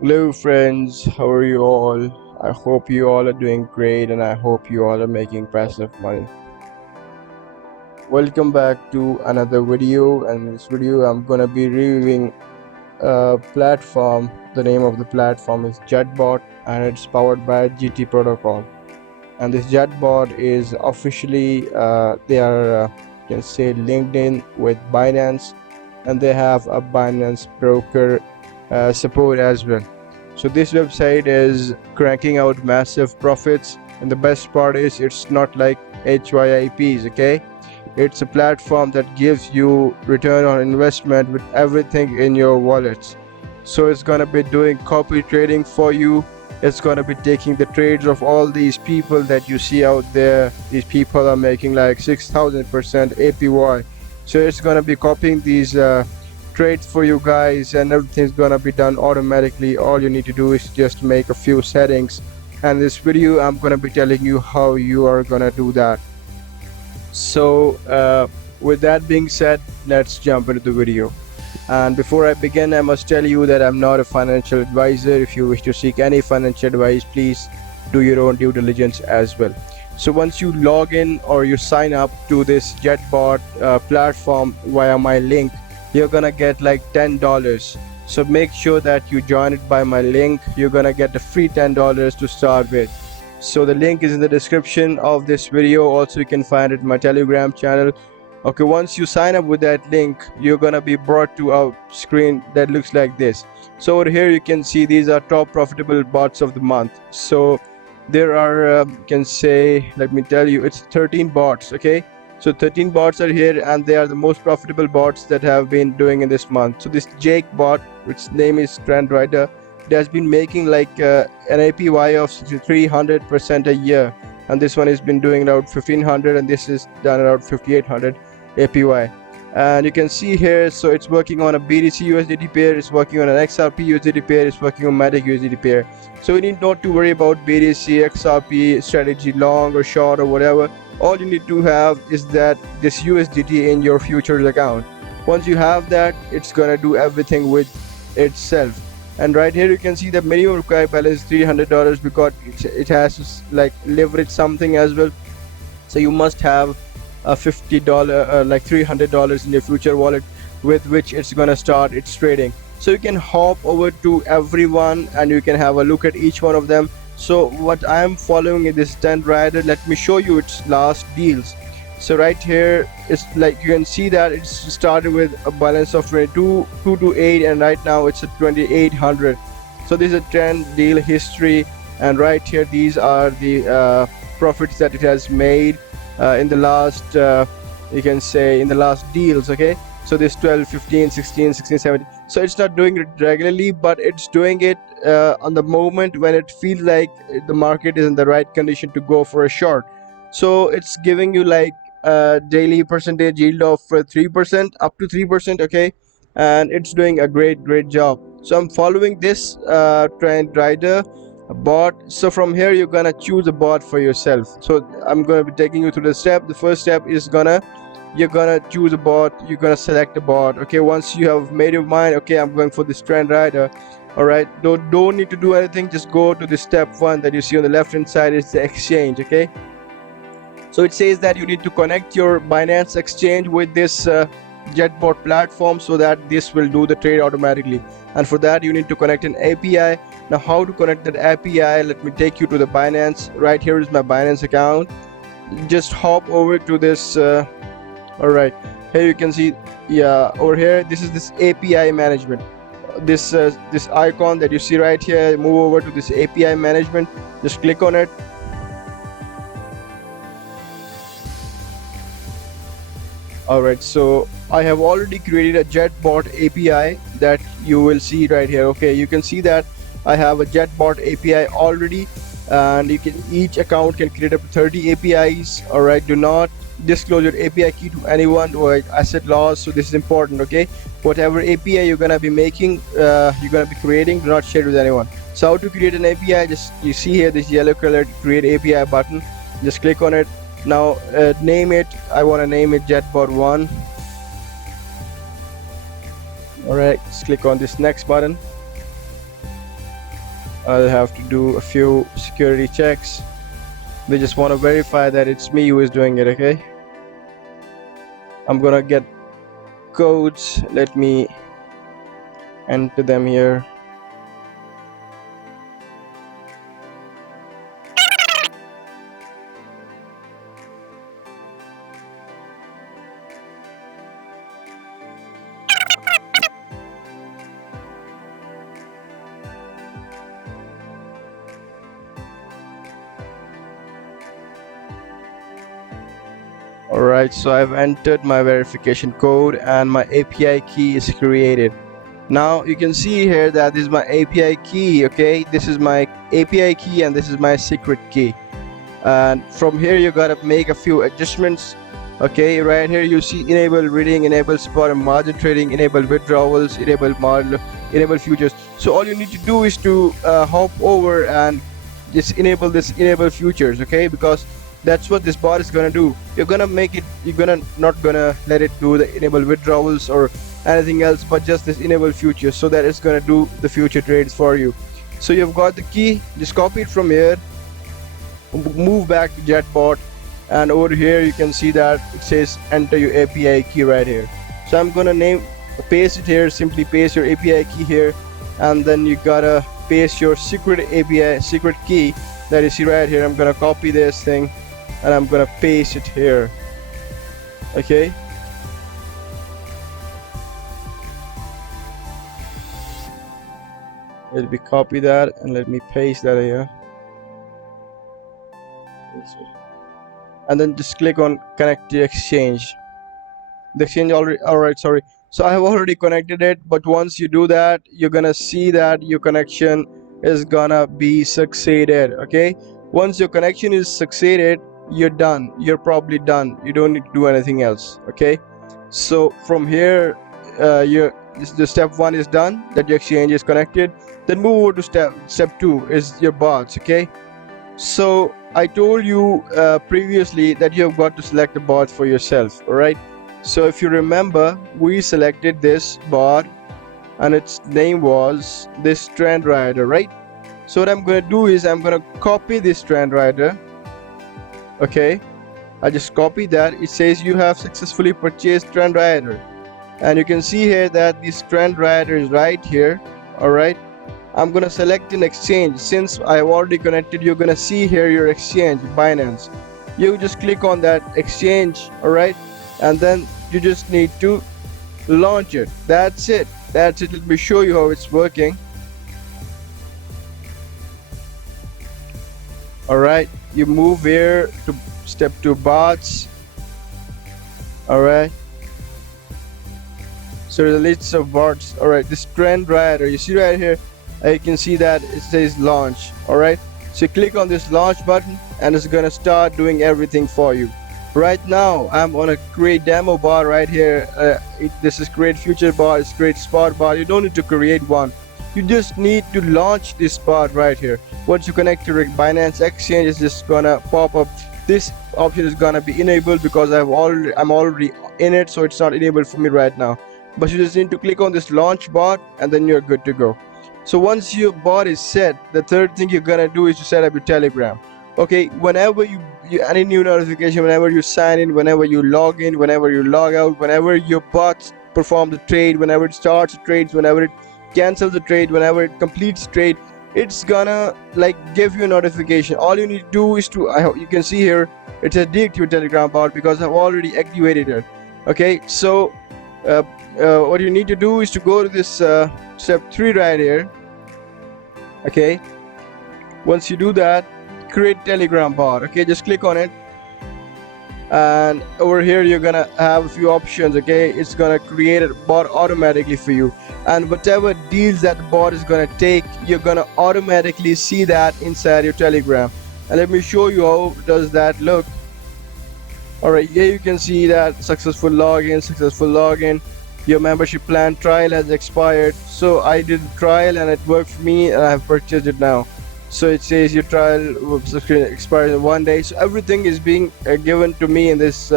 Hello, friends. How are you all? I hope you all are doing great and I hope you all are making passive money. Welcome back to another video. And in this video, I'm gonna be reviewing a platform. The name of the platform is Jetbot and it's powered by GT Protocol. And this Jetbot is officially, they are, you can say, linked in with Binance, and they have a Binance broker support as well. So this website is cranking out massive profits, and the best part is it's not like HYIPs, okay? It's a platform that gives you return on investment with everything in your wallets. So it's gonna be doing copy trading for you. It's gonna be taking the trades of all these people that you see out there. These people are making like 6,000% APY. So it's gonna be copying these trades for you guys, and everything's gonna be done automatically. All you need to do is just make a few settings, and this video I'm gonna be telling you how you are gonna do that. So with that being said, let's jump into the video. And before I begin, I must tell you that I'm not a financial advisor. If you wish to seek any financial advice, please do your own due diligence as well. So once you log in or you sign up to this Jetbot platform via my link, you're gonna get like $10. So make sure that you join it by my link. You're gonna get the free $10 to start with. So the link is in the description of this video. Also, you can find it in my Telegram channel. Okay, once you sign up with that link, you're gonna be brought to a screen that looks like this. So over here you can see these are top profitable bots of the month. So there are you can say, let me tell you, it's 13 bots. Okay, so 13 bots are here, and they are the most profitable bots that have been doing in this month. So this Jake bot, which name is Trend Rider, it has been making like an APY of 300% a year, and this one has been doing around 1500, and this is done around 5800 APY. And you can see here, so it's working on a BTC USDT pair, it's working on an XRP USDT pair, it's working on Matic USDT pair. So you need not to worry about BTC XRP strategy, long or short or whatever. All you need to have is that this USDT in your futures account. Once you have that, it's gonna do everything with itself. And right here you can see the minimum required balance is $300, because it has to like leverage something as well. So you must have a $50 like $300 in your future wallet, with which it's gonna start its trading. So you can hop over to everyone and you can have a look at each one of them. So what I am following in this Trend Rider, let me show you its last deals. So right here it's like you can see that it's started with a balance of 22,228, and right now it's at 2,800. So this is a trend deal history, and right here these are the profits that it has made in the last you can say in the last deals. Okay, so this 12, 15, 16, 16, 17. So it's not doing it regularly, but it's doing it on the moment when it feels like the market is in the right condition to go for a short. So it's giving you like daily percentage yield of 3%, up to 3%. Okay, and it's doing a great job. So I'm following this Trend Rider bot. So from here you're gonna choose a bot for yourself. So I'm gonna be taking you through the step. The first step is you're gonna choose a bot, you're gonna select a bot. Okay, once you have made your mind, okay, I'm going for this Trend Rider. All right, don't need to do anything, just go to the step 1 that you see on the left hand side. Is the exchange. Okay, so it says that you need to connect your Binance exchange with this Jetbot platform, so that this will do the trade automatically. And for that you need to connect an API. Now how to connect that API, let me take you to the Binance. Right here is my Binance account. Just hop over to this all right, here you can see, yeah, over here this is this API management. This icon that you see right here, move over to this API management, just click on it. Alright, so I have already created a Jetbot API that you will see right here. Okay, you can see that I have a Jetbot API already, and you can, each account can create up to 30 APIs. Alright, do not disclose your API key to anyone or asset loss. So this is important. Okay, whatever API you're gonna be making, you're gonna be creating, do not share it with anyone. So how to create an API, just you see here this yellow color create API button, just click on it. Now name it, I want to name it Jetbot1. Alright, just click on this next button. I'll have to do a few security checks. They just want to verify that it's me who is doing it, okay? I'm gonna get codes. Let me enter them here. Alright, so I've entered my verification code and my API key is created. Now you can see here that this is my API key, okay? This is my API key and this is my secret key. And from here you gotta make a few adjustments. Okay, right here you see enable reading, enable spot and margin trading, enable withdrawals, enable model, enable futures. So all you need to do is to hop over and just enable enable futures, okay? Because that's what this bot is gonna do. You're gonna make it, not gonna let it do the enable withdrawals or anything else, but just this enable futures, so that it's gonna do the future trades for you. So you've got the key, just copy it from here, move back to Jetbot, and over here you can see that it says enter your API key right here. So I'm gonna paste it here. Simply paste your API key here, and then you gotta paste your secret key that you see right here. I'm gonna copy this thing and I'm gonna paste it here. Okay, let me copy that and let me paste that here, and then just click on connect the exchange. The exchange already, alright, sorry, so I have already connected it, but once you do that you're gonna see that your connection is gonna be succeeded. Okay, once your connection is succeeded, you're done. You're probably done. You don't need to do anything else. Okay, so from here the step 1 is done, that your exchange is connected. Then move over to step 2 is your bots. Okay, so I told you previously that you have got to select a bot for yourself. All right, so if you remember, we selected this bot and its name was this trend rider, right? So what I'm going to do is I'm going to copy this trend rider. Okay, I just copied that. It says you have successfully purchased trend rider, and you can see here that this trend rider is right here. All right, I'm gonna select an exchange. Since I have already connected, you're gonna see here your exchange, Binance. You just click on that exchange. All right, and then you just need to launch it. That's it. Let me show you how it's working. All right, you move here to step 2 bots. All right, so the list of bots. All right, this trend rider, you see right here, you can see that it says launch. All right, so you click on this launch button and it's gonna start doing everything for you. Right now I'm on a create demo bot right here. This is create future bot, it's create spot bot. You don't need to create one, you just need to launch this bot right here. Once you connect to your Binance exchange, it's just gonna pop up. This option is gonna be enabled because I'm already in it, so it's not enabled for me right now. But you just need to click on this launch bot and then you're good to go. So once your bot is set, the third thing you're gonna do is to set up your Telegram. Okay, whenever you any new notification, whenever you sign in, whenever you log in, whenever you log out, whenever your bot performs the trade, whenever it starts the trades, whenever it cancels the trade, whenever it completes trade, it's gonna give you a notification. All you need to do is to, you can see here it says deactivate Telegram bot because I've already activated it. Okay, so what you need to do is to go to this step 3 right here. Okay, once you do that, create Telegram bot. Okay, just click on it, and over here you're gonna have a few options. Okay, it's gonna create a bot automatically for you, and whatever deals that the bot is gonna take, you're gonna automatically see that inside your Telegram. And let me show you how does that look. Alright, here you can see that successful login, your membership plan trial has expired. So I did a trial and it worked for me and I have purchased it now. So it says your trial subscription expires in 1 day. So everything is being given to me in this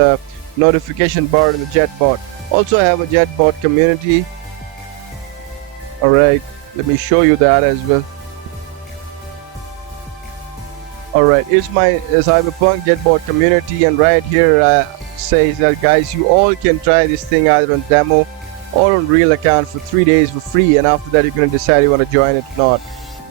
notification bar in the Jetbot. Also I have a Jetbot community. Alright, let me show you that as well. All right, it's my Cyberpunk Jetbot Community, and right here says that guys, you all can try this thing either on demo or on real account for 3 days for free, and after that you're gonna decide you want to join it or not.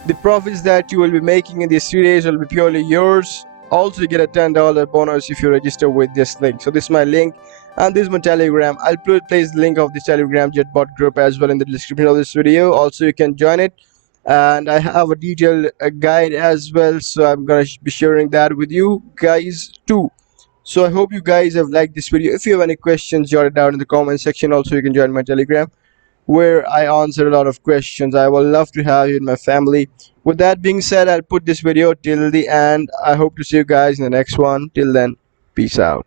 The profits that you will be making in these 3 days will be purely yours. Also, you get a $10 bonus if you register with this link. So this is my link, and this is my Telegram. I'll place the link of this Telegram Jetbot group as well in the description of this video. Also, you can join it, and I have a detailed guide as well, so I'm gonna be sharing that with you guys too. So I hope you guys have liked this video. If you have any questions, jot it down in the comment section. Also, you can join my Telegram where I answer a lot of questions. I will love to have you in my family. With that being said, I'll put this video till the end. I hope to see you guys in the next one. Till then, peace out.